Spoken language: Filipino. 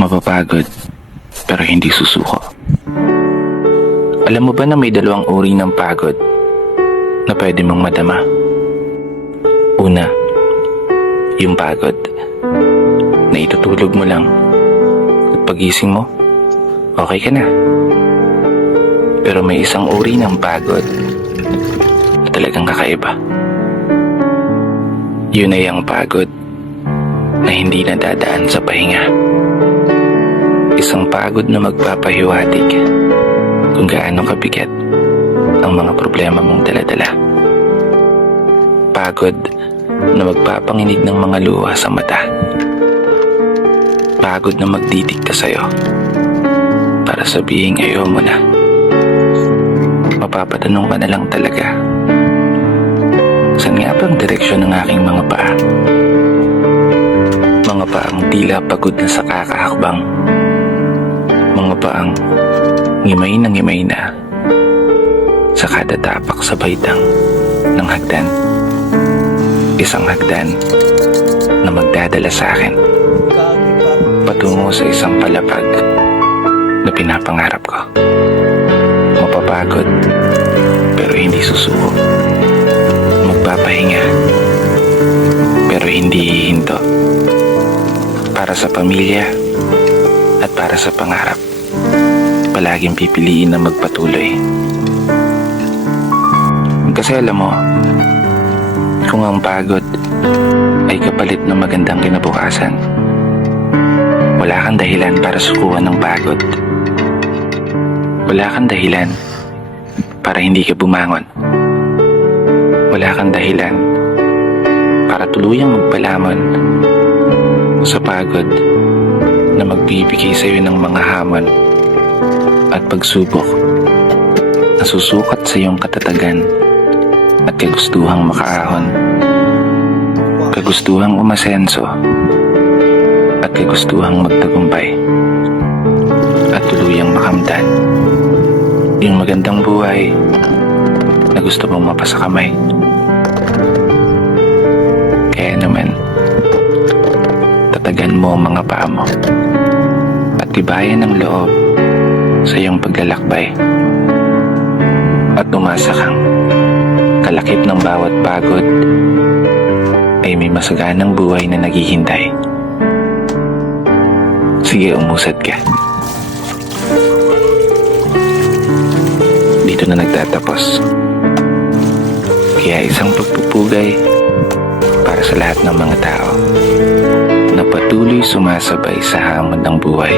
mapapagod, pero hindi susuko. Alam mo ba na may dalawang uri ng pagod na pwede mong madama? Una, yung pagod na itutulog mo lang at pagising mo, okay ka na. Pero may isang uri ng pagod na talagang kakaiba. Yun ay ang pagod na hindi nadadaan sa pahinga. Isang pagod na magpapahiwatig kung gaano kabigat ang mga problema mong daladala. Pagod na magpapanginig ng mga luha sa mata. Pagod na magdidikta sa'yo para sabihin ayaw mo na. Mapapatanong ka na lang talaga. Saan nga ba ang direksyon ng aking mga paa? Mga paang tila pagod na sa kakahakbang. Paang ngimay na ngimay na sa kada tapak sa baitang ng hagdan. Isang hagdan na magdadala sa akin patungo sa isang palapag na pinapangarap ko. Mapapagod pero hindi susuko. Magpapahinga pero hindi hihinto. Para sa pamilya at para sa pangarap. Palaging pipiliin na magpatuloy. Kasi alam mo, kung ang pagod ay kapalit ng magandang kinabukasan, wala kang dahilan para sukuan ng pagod. Wala kang dahilan para hindi ka bumangon. Wala kang dahilan para tuluyang magpalamon sa pagod na magbibigay sa iyo ng mga hamon at pagsubok. Na sa iyong katatagan at kagustuhang makaahon, kagustuhang umasenso at kagustuhang magtagumpay. At tuluyang makamdan yung magandang buhay na gusto mong mapasakamay. Kaya naman, tatagan mo ang mga paa mo at tibayan ng loob sa iyong paglalakbay at umasa kang kalakip ng bawat pagod ay may masaganang buhay na naghihintay. Sige, umusad ka. Dito na nagtatapos. Kaya isang pagpupugay para sa lahat ng mga tao na patuloy sumasabay sa hamon ng buhay